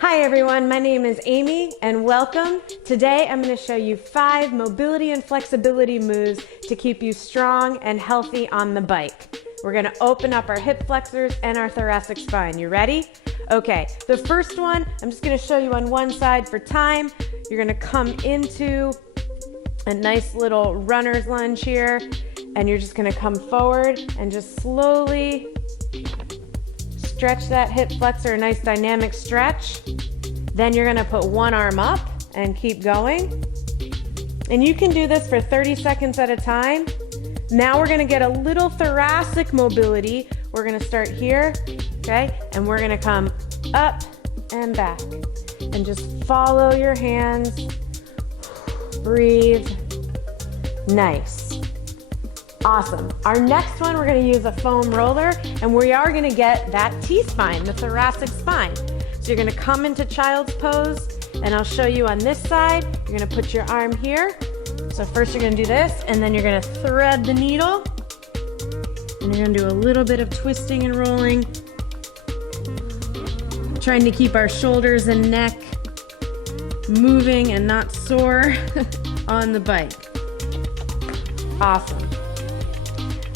Hi everyone, my name is Amy and welcome. Today I'm going to show you 5 mobility and flexibility moves to keep you strong and healthy on the bike. We're going to open up our hip flexors and our thoracic spine. You ready? Okay, the first one, I'm just going to show you on one side for time. You're going to come into a nice little runner's lunge here, and you're just going to come forward and just slowly stretch that hip flexor, a nice dynamic stretch. Then you're gonna put one arm up and keep going. And you can do this for 30 seconds at a time. Now we're gonna get a little thoracic mobility. We're gonna start here, okay? And we're gonna come up and back. And just follow your hands. Breathe. Nice. Awesome. Our next one, we're going to use a foam roller, and we are going to get that T-spine, the thoracic spine. So you're going to come into child's pose, and I'll show you on this side. You're going to put your arm here. So first you're going to do this, and then you're going to thread the needle, and you're going to do a little bit of twisting and rolling, trying to keep our shoulders and neck moving and not sore on the bike. Awesome.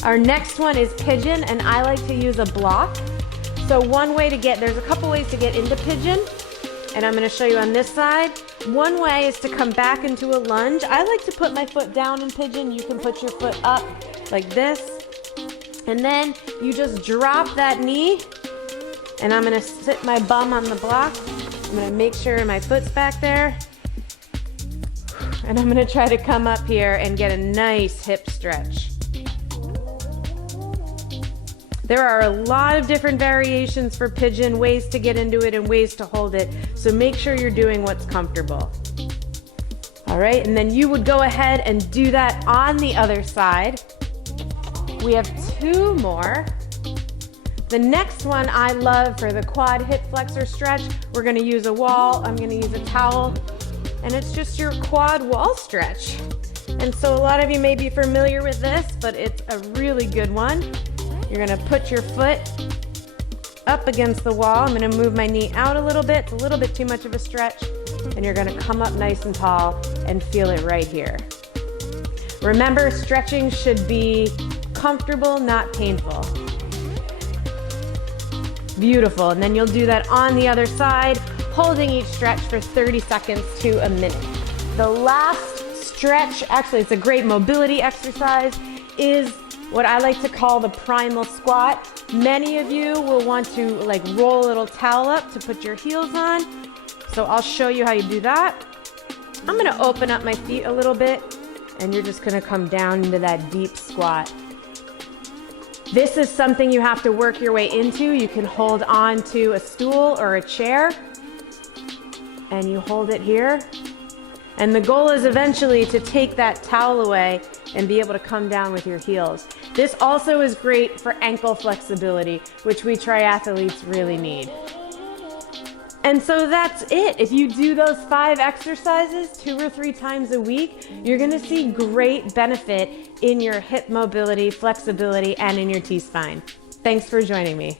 Our next one is Pigeon, and I like to use a block. So one way to there's a couple ways to get into Pigeon, and I'm going to show you on this side. One way is to come back into a lunge. I like to put my foot down in Pigeon. You can put your foot up like this, and then you just drop that knee, and I'm going to sit my bum on the block. I'm going to make sure my foot's back there, and I'm going to try to come up here and get a nice hip stretch. There are a lot of different variations for Pigeon, ways to get into it and ways to hold it. So make sure you're doing what's comfortable. All right, and then you would go ahead and do that on the other side. We have 2 more. The next one I love for the quad hip flexor stretch, we're gonna use a wall. I'm gonna use a towel, and it's just your quad wall stretch. And so a lot of you may be familiar with this, but it's a really good one. You're gonna put your foot up against the wall. I'm gonna move my knee out a little bit. It's a little bit too much of a stretch. And you're gonna come up nice and tall and feel it right here. Remember, stretching should be comfortable, not painful. Beautiful, and then you'll do that on the other side, holding each stretch for 30 seconds to a minute. The last stretch, actually it's a great mobility exercise, is what I like to call the Primal Squat. Many of you will want to roll a little towel up to put your heels on. So I'll show you how you do that. I'm gonna open up my feet a little bit, and you're just gonna come down into that deep squat. This is something you have to work your way into. You can hold on to a stool or a chair, and you hold it here. And the goal is eventually to take that towel away and be able to come down with your heels. This also is great for ankle flexibility, which we triathletes really need. And so that's it. If you do those 5 exercises 2 or 3 times a week, you're gonna see great benefit in your hip mobility, flexibility, and in your T-spine. Thanks for joining me.